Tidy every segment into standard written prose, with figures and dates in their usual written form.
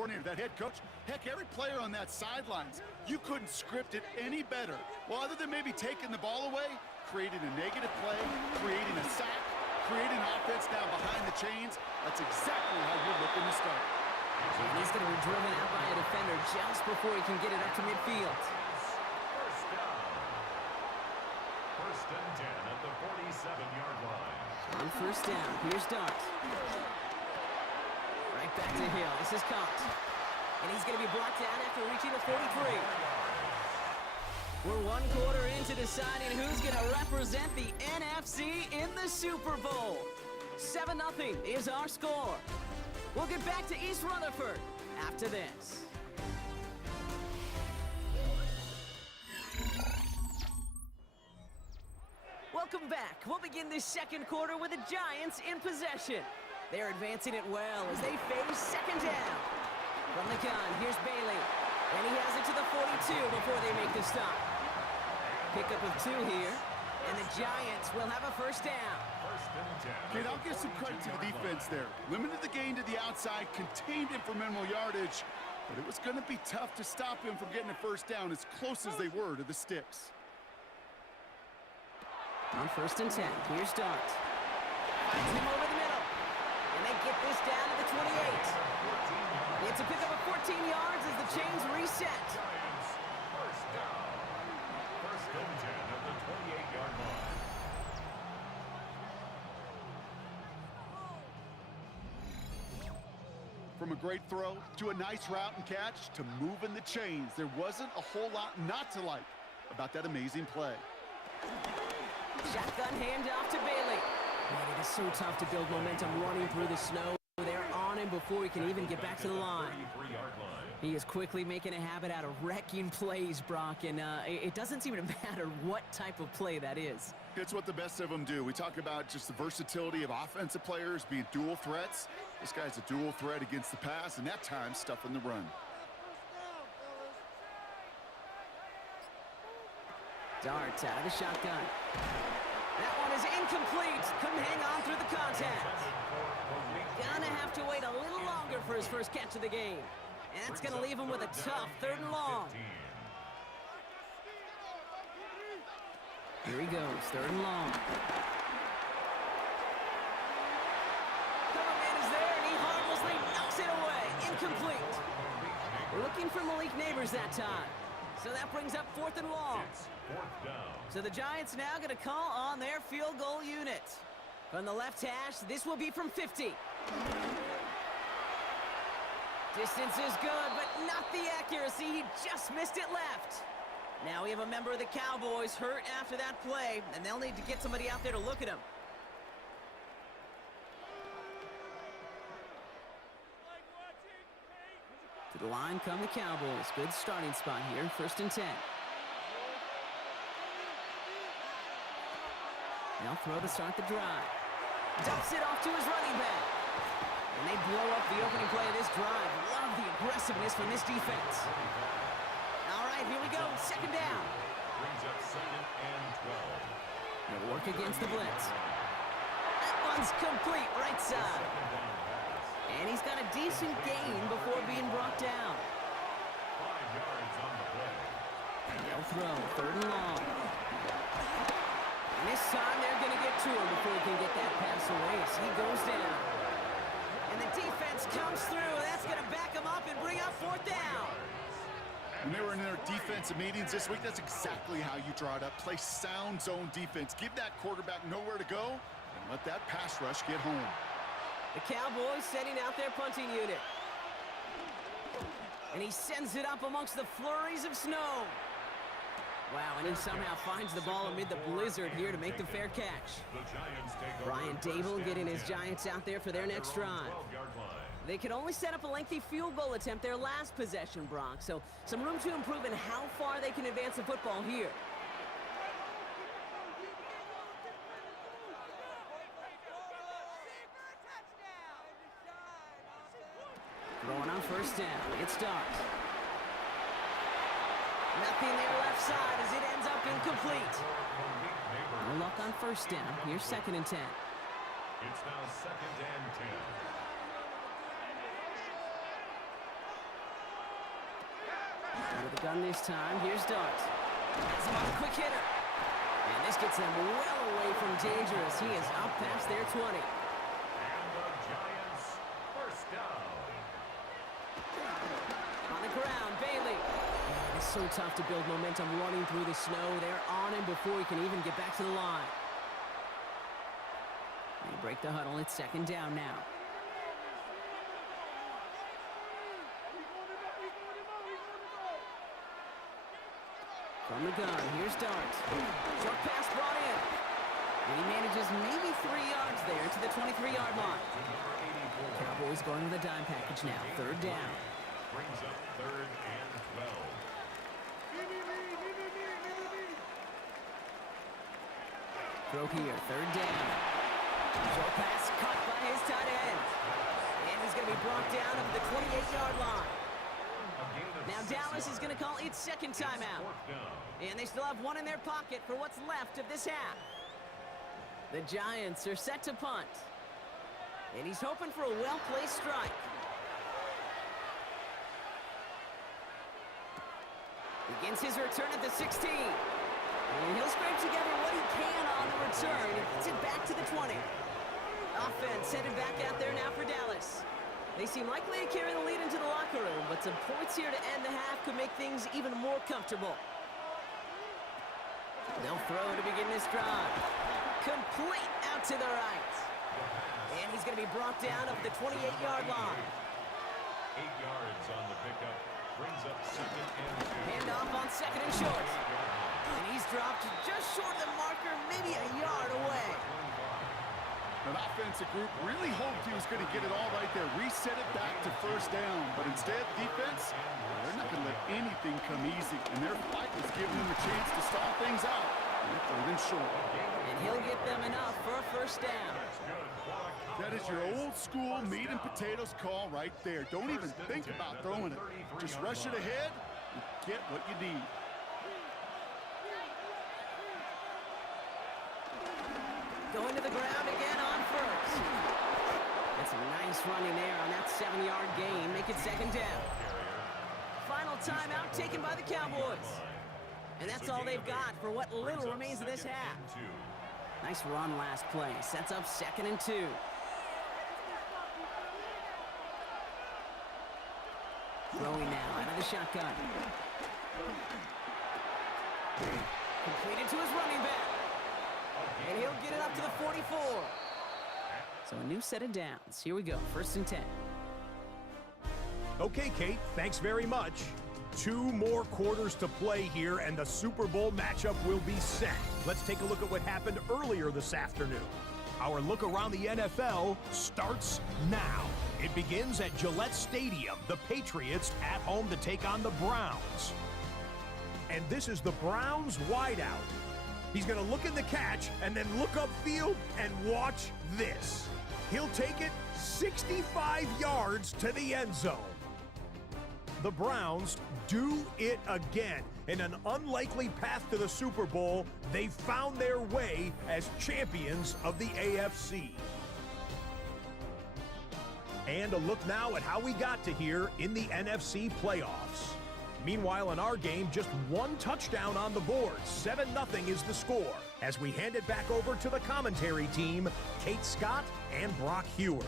coordinator, that head coach, heck, every player on that sidelines, you couldn't script it any better. Well, other than maybe taking the ball away, creating a negative play, creating a sack, creating offense down behind the chains, that's exactly how you're looking to start. And he's going to be driven out by a defender just before he can get it up to midfield. First down. First and 10 at the 47-yard line. On first down, here's Dart. Right back to Hill. This is caught. And he's going to be brought down after reaching the 43. We're one quarter into deciding who's going to represent the NFC in the Super Bowl. 7-0 is our score. We'll get back to East Rutherford after this. Welcome back. We'll begin this second quarter with the Giants in possession. They're advancing it well as they face second down. From the gun, here's Bailey. And he has it to the 42 before they make the stop. Pickup of 2 here. And the Giants will have a first down. First and 10. Okay, I'll give some credit to the defense there. Limited the gain to the outside, contained him for minimal yardage, but it was going to be tough to stop him from getting a first down as close as they were to the sticks. On first and 10, here's Dart. Finds him over the middle. And they get this down to the 28. It's a pickup of 14 yards as the chains reset. Giants, first down. First and 10 at the 28-yard line. From a great throw to a nice route and catch to moving the chains, there wasn't a whole lot not to like about that amazing play. Shotgun handoff to Bailey. Man, it is so tough to build momentum running through the snow. They're on him before he can even get back to the line. 33-yard line. He is quickly making a habit out of wrecking plays, Brock, and it doesn't seem to matter what type of play that is. It's what the best of them do. We talk about just the versatility of offensive players being dual threats. This guy's a dual threat against the pass, and that time stuffing the run. Darts out of the shotgun. That one is incomplete. Couldn't hang on through the contact. Gonna have to wait a little longer for his first catch of the game. And that's gonna leave him with a tough 3rd and long. Here he goes, 3rd and long. Cover man is there, and he harmlessly knocks it away. Incomplete. Looking for Malik Neighbors that time. So that brings up 4th and long. Fourth down. So the Giants now going to call on their field goal unit. From the left hash, this will be from 50. Distance is good, but not the accuracy. He just missed it left. Now we have a member of the Cowboys hurt after that play, and they'll need to get somebody out there to look at him. To the line come the Cowboys. Good starting spot here, 1st and 10. They'll throw to start the drive. Dumps it off to his running back. And they blow up the opening play of this drive. Love the aggressiveness from this defense. All right, here we go. 2nd down. Brings up 2nd and 12. They'll work against the blitz. That one's complete right side. And he's got a decent gain before being brought down. 5 yards on the play. And they'll throw 3rd and long. And this time they're going to get to him before he can get that pass away. So he goes down. And the defense comes through. That's going to back him up and bring up 4th down. When they were in their defensive meetings this week, that's exactly how you draw it up. Play sound zone defense. Give that quarterback nowhere to go and let that pass rush get home. The Cowboys setting out their punting unit. And he sends it up amongst the flurries of snow. Wow, and he somehow finds the ball amid the blizzard here to make the fair catch. Brian Dable getting his Giants out there for their next drive. They could only set up a lengthy field goal attempt their last possession, Brock, so some room to improve in how far they can advance the football here. Throwing on 1st down, it's Dart. Nothing there left side as it ends up incomplete. No luck on 1st down. Here's 2nd and 10. It's now 2nd and 10. Out of the gun this time. Here's Dart. Has him on a quick hitter. And this gets them well away from danger as he is up past their 20. And the Giants first down. On the ground, Bailey. Man, it's so tough to build momentum running through the snow. They're on him before he can even get back to the line. They break the huddle. It's second down now. From the gun, here's Dart. Short pass brought in. And he manages maybe 3 yards there to the 23-yard line. Cowboys going with a dime package now. Third down. Brings up 3rd and 12. Throw here, third down. Short pass caught by his tight end. And he's going to be brought down at the 28-yard line. Now Dallas is going to call its second timeout. And they still have one in their pocket for what's left of this half. The Giants are set to punt. And he's hoping for a well-placed strike. Begins his return at the 16. And he'll scrape together what he can on the return. He gets it back to the 20. Offense headed back out there now for Dallas. They seem likely to carry the lead into the locker room, but some points here to end the half could make things even more comfortable. They'll throw to begin this drive. Complete out to the right. And he's going to be brought down up the 28-yard line. 8 yards on the pickup. Brings up 2nd and 2. Handoff on 2nd and short. And he's dropped just short of the marker, maybe a yard away. An offensive group really hoped he was going to get it all right there, reset it back to first down. But instead, defense, they're not going to let anything come easy. And their fight was giving them a chance to stall things out. And 3rd and short. And he'll get them enough for a first down. That is your old school meat and potatoes call right there. Don't even think about throwing it. Just rush it ahead and get what you need. Going to the ground again on first. That's a nice running there on that 7-yard gain. Make it second down. Final timeout taken by the Cowboys. And that's all they've got for what little remains of this half. Nice run last play. Sets up 2nd and 2. Throwing now out of the shotgun. Completed to his running back. And he'll get it up to the 44. So a new set of downs. Here we go, 1st and 10. Okay, Kate, thanks very much. 2 more quarters to play here, and the Super Bowl matchup will be set. Let's take a look at what happened earlier this afternoon. Our look around the NFL starts now. It begins at Gillette Stadium. The Patriots at home to take on the Browns. And this is the Browns wideout. He's going to look in the catch and then look upfield and watch this. He'll take it 65 yards to the end zone. The Browns do it again. In an unlikely path to the Super Bowl, they found their way as champions of the AFC. And a look now at how we got to here in the NFC playoffs. Meanwhile, in our game, just 1 touchdown on the board. 7-0 is the score. As we hand it back over to the commentary team, Kate Scott and Brock Hewer.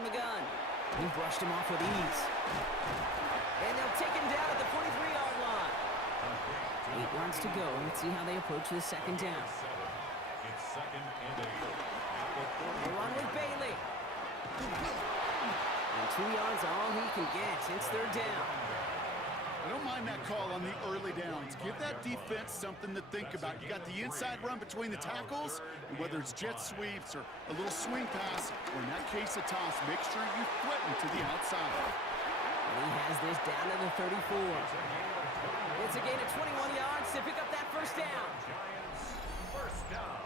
from the gun. He brushed him off with ease. And they'll take him down at the 43-yard line. 8 yards to go. Let's see how they approach this second down. It's second and 8. They run with Bailey. And 2 yards are all he can get. It's third down. I don't mind that call on the early downs. Give that defense something to think about. You got the inside run between the tackles, and whether it's jet sweeps or a little swing pass, or in that case a toss, make sure you threaten to the outside. And he has this down to the 34. It's a gain of 21 yards to pick up that first down. Giants, first down.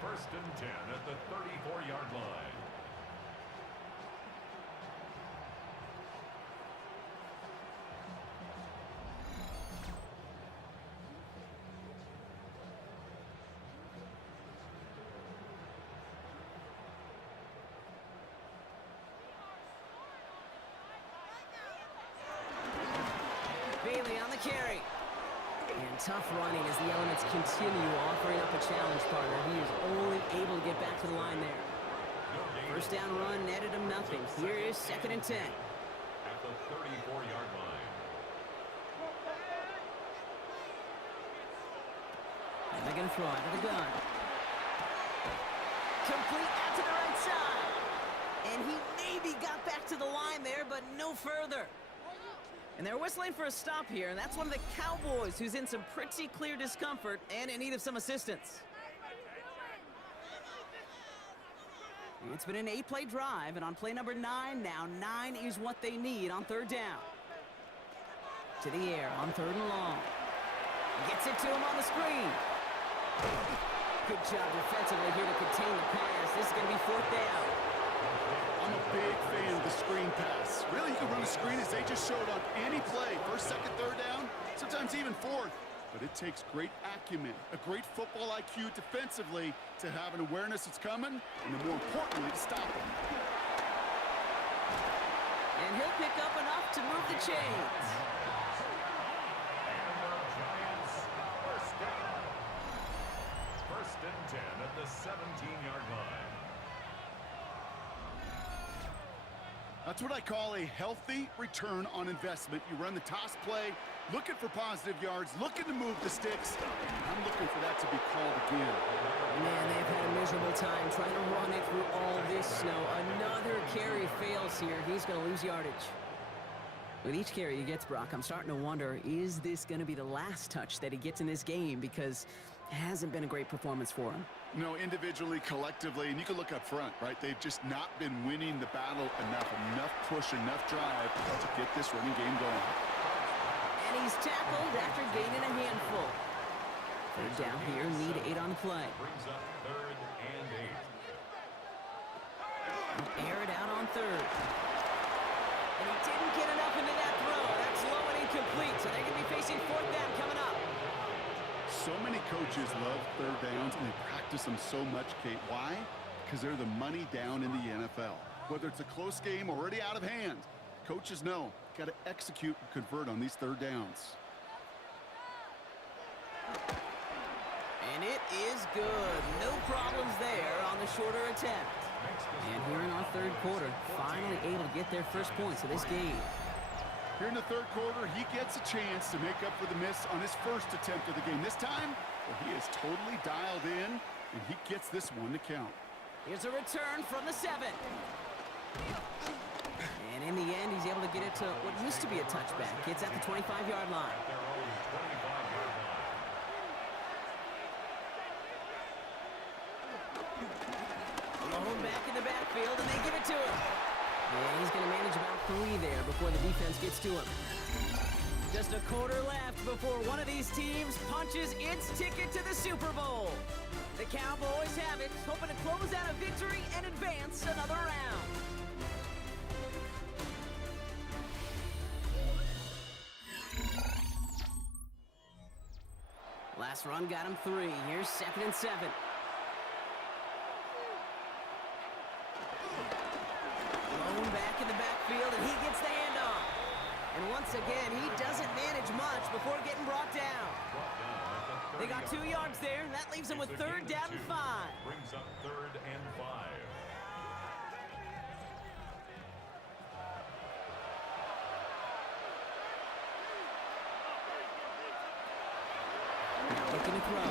First and 10 at the 34-yard line. Bailey on the carry. And tough running as the elements continue offering up a challenge partner. He is only able to get back to the line there. First down run netted him nothing. Here is second and 10. At the 34-yard line. And they're going to throw out of the gun. Complete out to the right side. And he maybe got back to the line there, but no further. And they're whistling for a stop here, and that's one of the Cowboys who's in some pretty clear discomfort and in need of some assistance. It's been an 8-play drive, and on play number 9 now, 9 is what they need on third down. To the air on third and long. Gets it to him on the screen. Good job defensively here to contain the pass. This is going to be fourth down. I'm a big fan of the screen pass. Really, you can run a screen as they just showed on any play. First, second, third down, sometimes even fourth. But it takes great acumen, a great football IQ defensively to have an awareness it's coming, and then more importantly, to stop it. And he'll pick up enough to move the chains. And the Giants, first down. First and 10 at the 17-yard line. That's what I call a healthy return on investment. You run the toss play, looking for positive yards, looking to move the sticks. I'm looking for that to be called again. Man, they've had a miserable time trying to run it through all this snow. Another carry fails here. He's going to lose yardage. With each carry he gets, Brock, I'm starting to wonder, is this going to be the last touch that he gets in this game? Because it hasn't been a great performance for him. You know, individually, collectively, and you can look up front, right? They've just not been winning the battle enough push, enough drive to get this running game going. And he's tackled after gaining a handful. Third down here, need 8 on the play. Brings up third and 8. Air it out on third. And he didn't get enough into that throw. That's low and incomplete, so they're going to be facing fourth down coming up. So many coaches love third downs, and they practice them so much, Kate. Why? Because they're the money down in the NFL. Whether it's a close game already out of hand, coaches know, got to execute and convert on these third downs. And it is good. No problems there on the shorter attempt. And here in our third quarter, finally able to get their first points of this game. Here in the third quarter, he gets a chance to make up for the miss on his first attempt of the game. This time, well, he is totally dialed in, and he gets this one to count. Here's a return from the 7. And in the end, he's able to get it to what used to be a touchback. It's at the 25-yard line. Their own 25-yard line. Alone back in the backfield, and they give it to him. And he's going to manage about 3 there before the defense gets to him. Just a quarter left before one of these teams punches its ticket to the Super Bowl. The Cowboys have it, hoping to close out a victory and advance another round. Last run got him 3. Here's second and 7. Thrown back in the backfield, and he gets the handoff. And once again, he doesn't manage much before getting brought down. They got 2 yards there, and that leaves them with third down and 5. Brings up third and 5. Looking to throw.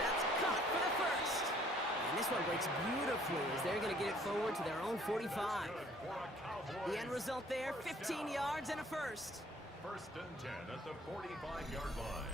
That's caught for the first. And this one breaks beautifully as they're going to get it forward to their own 45. The end result there, 15 yards and a first. First and 10 at the 45-yard line.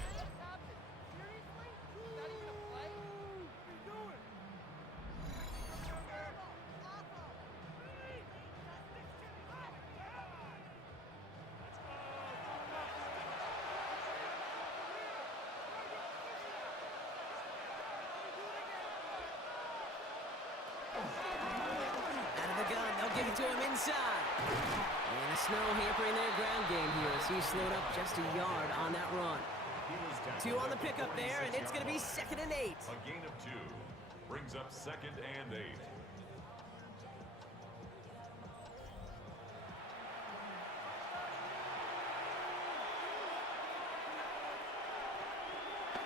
They'll give it to him inside. And the snow hampering their ground game here as he slowed up just a yard on that run. 2 on the pickup there, and it's going to be 2nd and 8. A gain of 2 brings up 2nd and 8.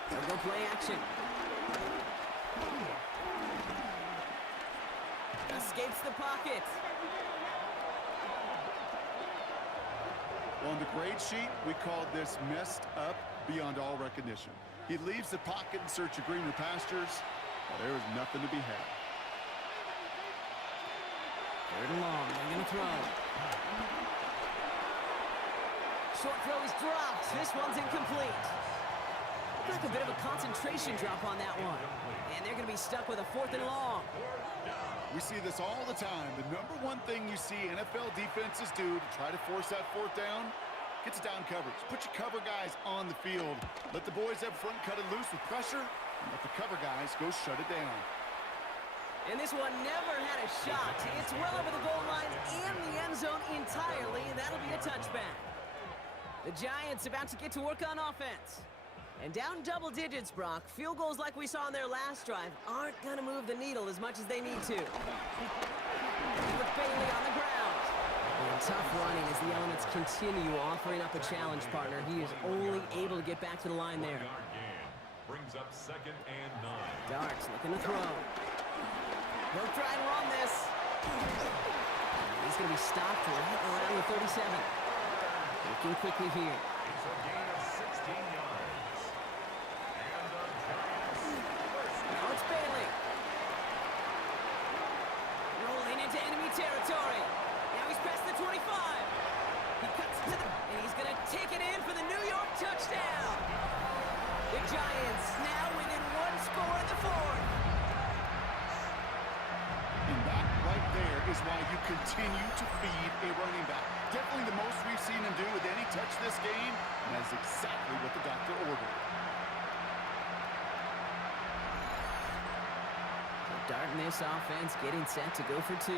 They'll go play action. Escapes the pocket. On the grade sheet, we called this messed up beyond all recognition. He leaves the pocket in search of greener pastures, but there is nothing to be had. 3rd and long, they're going to throw. Short throw is dropped. This one's incomplete. Looked like a bit of a concentration drop on that one. And they're going to be stuck with a 4th and long. We see this all the time. The number one thing you see NFL defenses do to try to force that 4th down, gets down coverage. Put your cover guys on the field. Let the boys up front cut it loose with pressure, and let the cover guys go shut it down. And this one never had a shot. It's well over the goal line and the end zone entirely, and that'll be a touchback. The Giants about to get to work on offense. And down double digits, Brock. Field goals like we saw on their last drive aren't going to move the needle as much as they need to. With Bailey on the ground. And tough running as the elements continue offering up a challenge partner. He is only able to get back to the line there. Brings up 2nd and 9. Darts looking to throw. They'll try and run this. He's going to be stopped right around the 37. Looking quickly here. It's a gain of 16 yards. And the Giants. Now it's Bailey. Rolling into enemy territory. Now he's past the 25. He cuts to the... And he's going to take it in for the New York touchdown. The Giants now within 1 score in the 4th. And that right there is why you continue to feed a running back. Definitely the most we've seen him do with any touch this game, and that's exactly what the doctor ordered. Darting this offense, getting set to go for 2.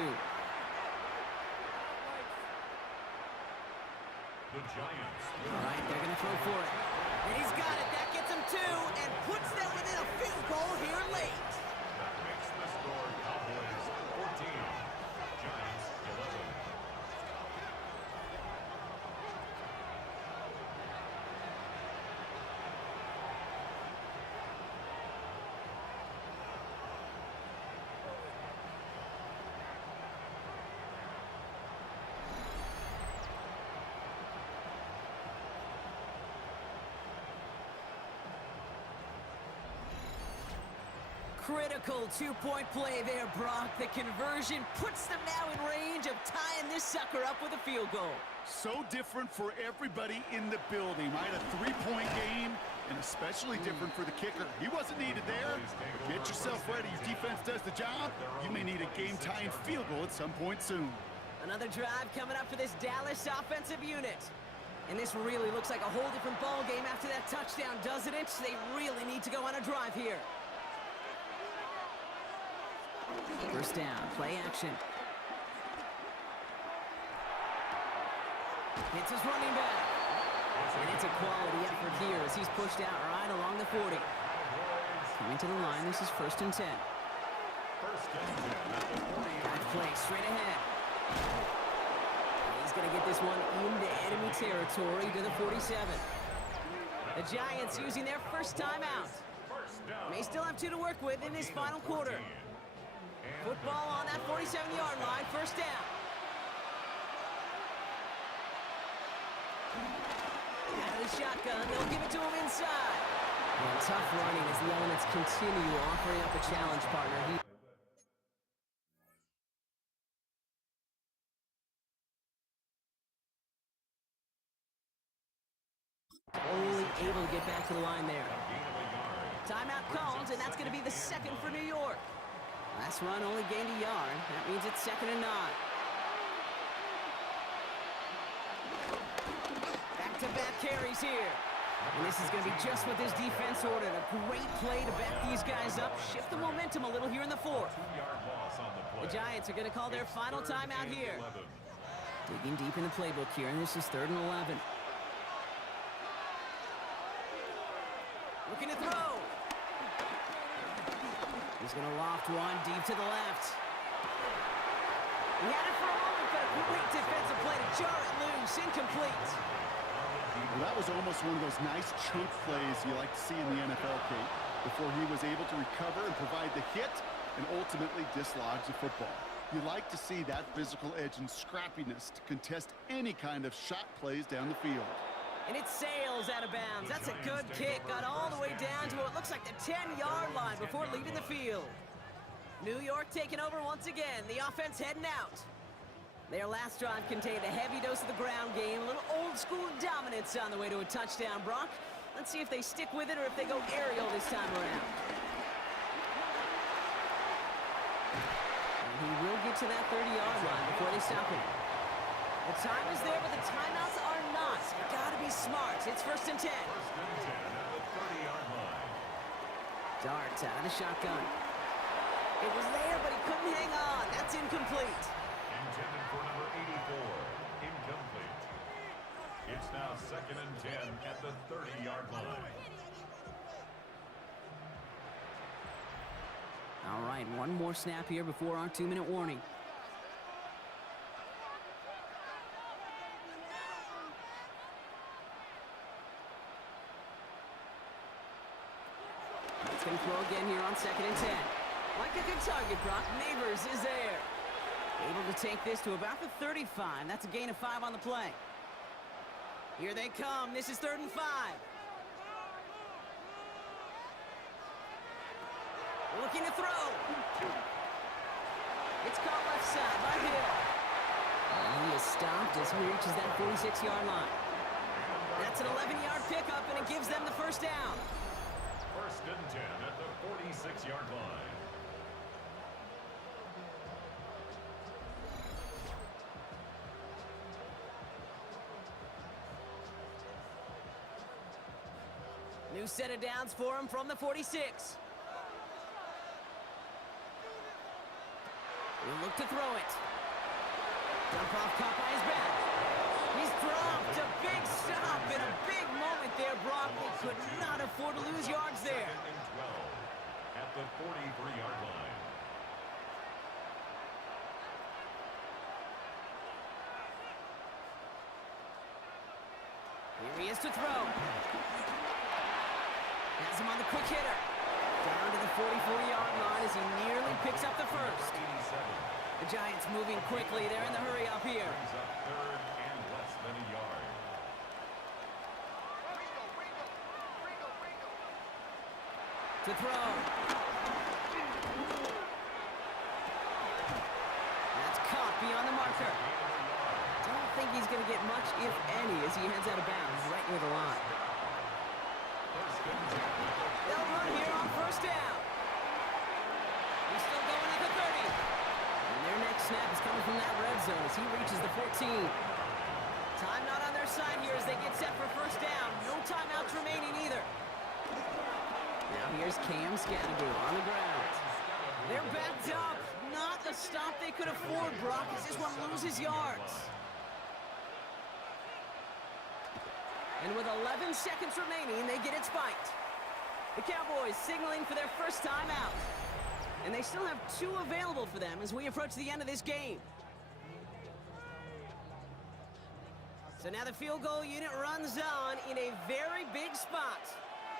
The Giants. All right, they're going to throw for it. And he's got it. That gets him 2 and puts them within a field goal here late. That makes the score Cowboys 14. Giants 11. Critical 2-point play there, Brock. The conversion puts them now in range of tying this sucker up with a field goal. So different for everybody in the building, right? A 3-point game, and especially different for the kicker. He wasn't needed there. Get yourself ready. Your defense does the job. You may need a game-tying field goal at some point soon. Another drive coming up for this Dallas offensive unit. And this really looks like a whole different ball game after that touchdown, doesn't it? They really need to go on a drive here. First down, play action. It's his running back. And it's a quality effort here as he's pushed out right along the 40. Coming to the line, this is 1st and 10. First and 10 at the 40. Drive play straight ahead. He's going to get this one into enemy territory to the 47. The Giants using their first timeout. May still have 2 to work with in this final quarter. Football on that 47-yard line, first down. Out of the the shotgun. They'll give it to him inside. And tough running as the Elements continue offering up a challenge partner. Only able to get back to the line there. Timeout called, and that's going to be the second for New York. Last run only gained a yard. That means it's 2nd and 9. Back-to-back carries here. And this is going to be just what this defense ordered. A great play to back these guys up, shift the momentum a little here in the 4th. The Giants are going to call their final timeout here. Digging deep in the playbook here, and this is 3rd and 11. Looking to throw. He's going to loft one deep to the left. He had it for a moment, but a great defensive play to jar it loose. Incomplete. Well, that was almost one of those nice chunk plays you like to see in the NFL, Kate, before he was able to recover and provide the hit and ultimately dislodge the football. You like to see that physical edge and scrappiness to contest any kind of shot plays down the field. And it sails out of bounds. That's a good kick. Got all the way down to what looks like the 10-yard line before leaving the field. New York taking over once again. The offense heading out. Their last drive contained a heavy dose of the ground game. A little old-school dominance on the way to a touchdown, Brock. Let's see if they stick with it or if they go aerial this time around. And he will get to that 30-yard line before they stop him. The time is there, but the timeouts are not. You gotta be smart. It's 1st and 10. 1st and 10 at the 30-yard line. Dart out of the shotgun. It was there, but he couldn't hang on. That's incomplete. Intended for number 84. Incomplete. It's now 2nd and 10 at the 30-yard line. All right, one more snap here before our 2-minute warning. It's going to throw again here on 2nd and 10. Like a good target, Brock. Neighbors is there. Able to take this to about the 35. That's a gain of 5 on the play. Here they come. This is 3rd and 5. Looking to throw. It's caught left side by Hill. And he is stopped as he reaches that 46-yard line. That's an 11-yard pickup, and it gives them the 1st down. 1st and 10 at the 46-yard line. New set of downs for him from the 46. He'll look to throw it. Dump off caught by his back. He's dropped. A big stop and a big moment there, Brock. They could not afford to lose yards there. 2nd and 12 at the 43-yard line. Here he is to throw. Has him on the quick hitter. Down to the 44-yard line as he nearly picks up the 1st. 87. The Giants moving quickly. They're in the hurry up here. Brings up 3rd and less than a yard. To throw. That's caught beyond the marker. Don't think he's going to get much, if any, as he heads out of bounds right near the line. They'll run here on 1st down. He's still going at the 30. And their next snap is coming from that red zone as he reaches the 14. Time not on their side here as they get set for 1st down. No timeouts remaining either. Now here's Cam Scatterby on the ground. They're backed up. Not a stop they could afford, Brock, as this one loses yards. And with 11 seconds remaining, they get it spiked. The Cowboys signaling for their 1st time out. And they still have 2 available for them as we approach the end of this game. So now the field goal unit runs on in a very big spot.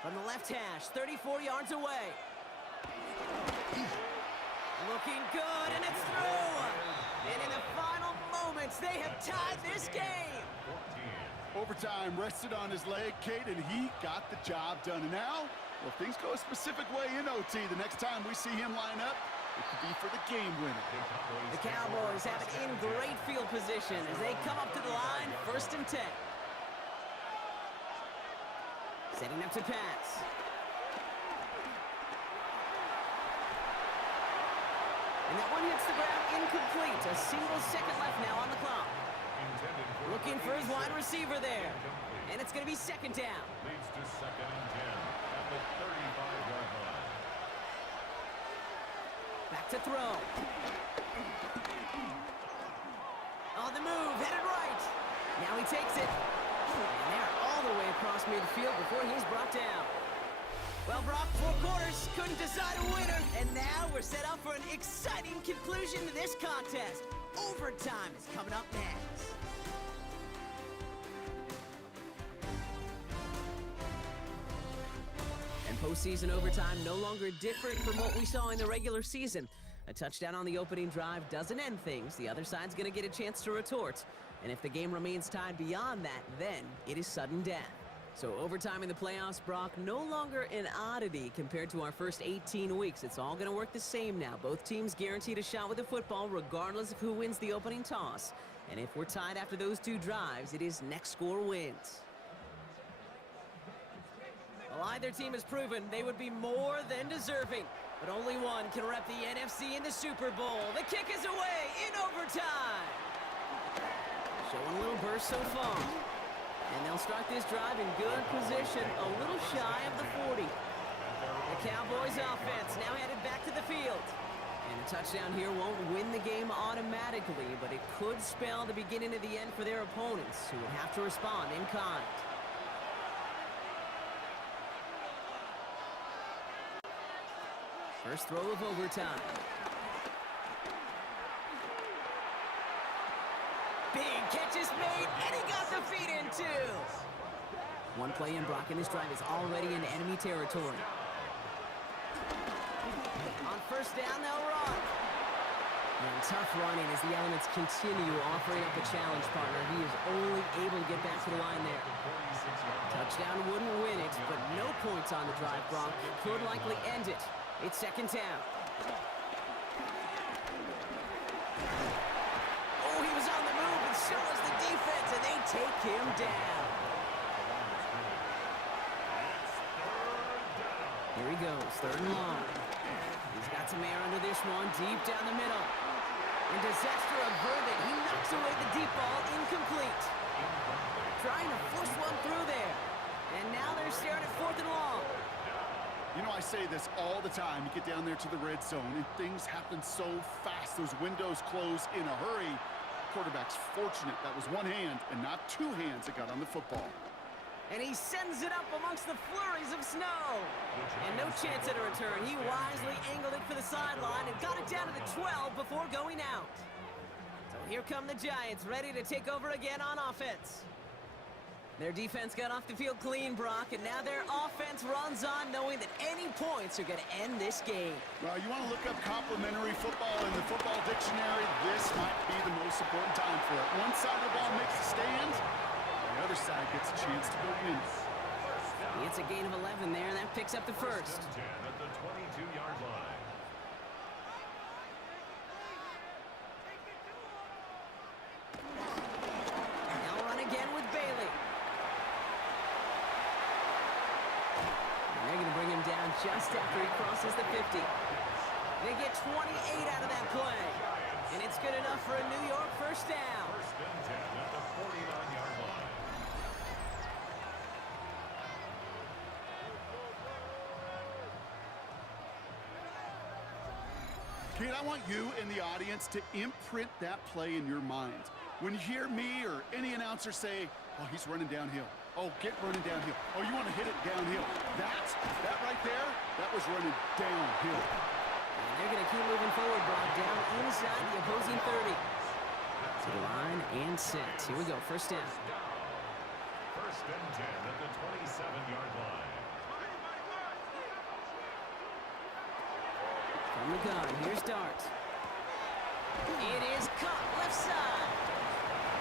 From the left hash, 34 yards away. Looking good, and it's through. And in the final moments, they have tied this game. 14. Overtime rested on his leg, Kate, and he got the job done. And now, well, things go a specific way in OT. The next time we see him line up, it could be for the game winner. The Cowboys have it in great field position as they come up to the line, 1st and 10. Setting up to pass. And that one hits the ground incomplete. A single second left now on the clock. Looking for his wide receiver there. And it's going to be 2nd down. Leads to 2nd and 10 at the 35-yard line. Back to throw. On the move, headed right. Now he takes it. And they're all the way across midfield before he's brought down. Well, Brock, 4 quarters, couldn't decide a winner. And now we're set up for an exciting conclusion to this contest. Overtime is coming up next. And postseason overtime no longer different from what we saw in the regular season. A touchdown on the opening drive doesn't end things. The other side's going to get a chance to retort. And if the game remains tied beyond that, then it is sudden death. So overtime in the playoffs, Brock, no longer an oddity compared to our first 18 weeks. It's all going to work the same now. Both teams guaranteed a shot with the football regardless of who wins the opening toss. And if we're tied after those 2 drives, it is next score wins. Well, either team has proven they would be more than deserving. But only one can rep the NFC in the Super Bowl. The kick is away in overtime. Showing a little burst so far. And they'll start this drive in good position, a little shy of the 40. The Cowboys offense now headed back to the field. And a touchdown here won't win the game automatically, but it could spell the beginning of the end for their opponents, who would have to respond in kind. First throw of overtime. Big catch is made, and he got the feet in too. One play in, Brock, and this drive is already in enemy territory. On 1st down, they'll run. And tough running as the elements continue offering up a challenge partner. He is only able to get back to the line there. Touchdown wouldn't win it, but no points on the drive, Brock. Could likely end it. It's 2nd down. Oh, he was on the move, and so was the defense, and they take him down. Here he goes, 3rd and long. He's got some air under this one, deep down the middle. And disaster averted. He knocks away the deep ball, incomplete. Trying to force one through there. And now they're staring at 4th and long. You know, I say this all the time. You get down there to the red zone, and things happen so fast. Those windows close in a hurry. Quarterback's fortunate that was one hand and not 2 hands that got on the football. And he sends it up amongst the flurries of snow. And no chance at a return. He wisely angled it for the sideline and got it down to the 12 before going out. So here come the Giants, ready to take over again on offense. Their defense got off the field clean, Brock, and now their offense runs on knowing that any points are going to end this game. Well, you want to look up complimentary football in the football dictionary, this might be the most important time for it. One side of the ball makes a stand, the other side gets a chance to go win. It's a gain of 11 there, and that picks up the first. 1st and 10 at the 22-yard line. They'll run again with Bailey. They're going to bring him down just after he crosses the 50. They get 28 out of that play. And it's good enough for a New York 1st down. 1st and 10 at the 49-yard line. Kid, I want you and the audience to imprint that play in your mind. When you hear me or any announcer say, oh, he's running downhill. Oh, get running downhill. Oh, you want to hit it downhill. That right there, that was running downhill. And they're going to keep moving forward, Brock, down inside the opposing 30. To the line and set. Here we go, 1st down. 1st and 10 at the 27-yard line. From the gun, here's Dart. It is caught left side.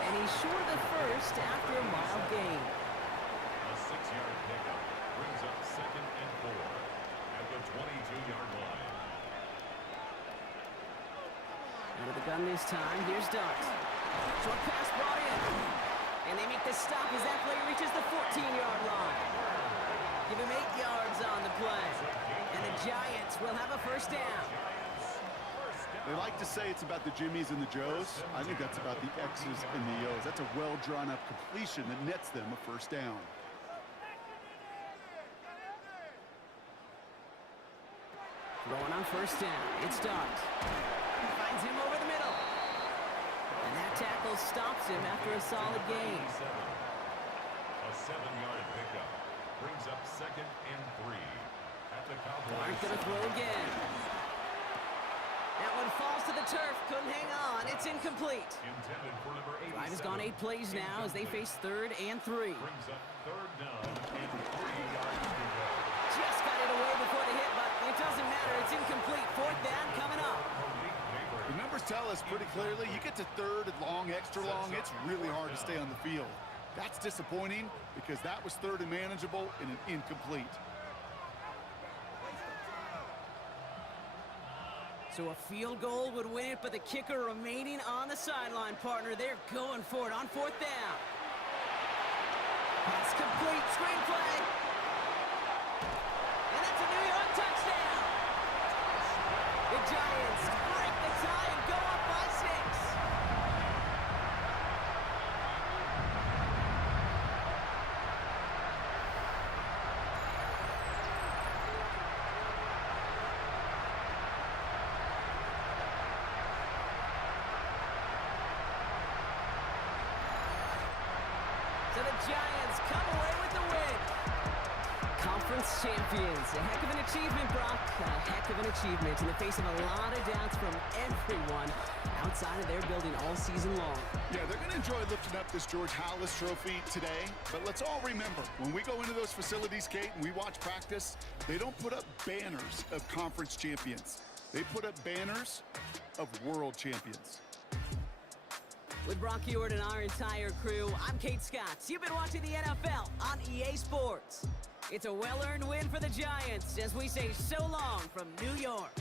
And he's short of the first, first after a mild gain. A 6-yard pickup brings up 2nd and 4 at the 22-yard line. Out of the gun this time, here's Dart. Short pass brought in. And they make the stop as that play reaches the 14-yard line. Give him 8 yards on the play. And the Giants will have a first down. They like to say it's about the Jimmies and the Joes. I think that's about the X's and the O's. That's a well-drawn-up completion that nets them a first down. Going on first down, it's Dart. Finds him over the middle. And that tackle stops him after a solid gain. A 7-yard pickup brings up 2nd and 3 at the Cowboys. Dart gonna throw again. That one falls to the turf, couldn't hang on, it's incomplete. Intended for number 87. Drive has gone 8 plays now as they face 3rd and 3. Brings up 3rd down and 3 yards to go. Just got it away before the hit, but it doesn't matter, it's incomplete. 4th down coming up. The numbers tell us pretty clearly, you get to 3rd and long, extra long, it's really hard to stay on the field. That's disappointing because that was 3rd and manageable and an incomplete. So a field goal would win it, but the kicker remaining on the sideline, partner. They're going for it on 4th down. Pass complete, screenplay. And that's a New York touchdown. The Giants break the tie and go up by 6. So the Giants come away with the win. Conference champions. A heck of an achievement, Brock. A heck of an achievement in the face of a lot of doubts from everyone outside of their building all season long. Yeah, they're going to enjoy lifting up this George Halas trophy today. But let's all remember, when we go into those facilities, Kate, and we watch practice, they don't put up banners of conference champions. They put up banners of world champions. With Brock Ewart and our entire crew, I'm Kate Scott. You've been watching the NFL on EA Sports. It's a well-earned win for the Giants as we say so long from New York.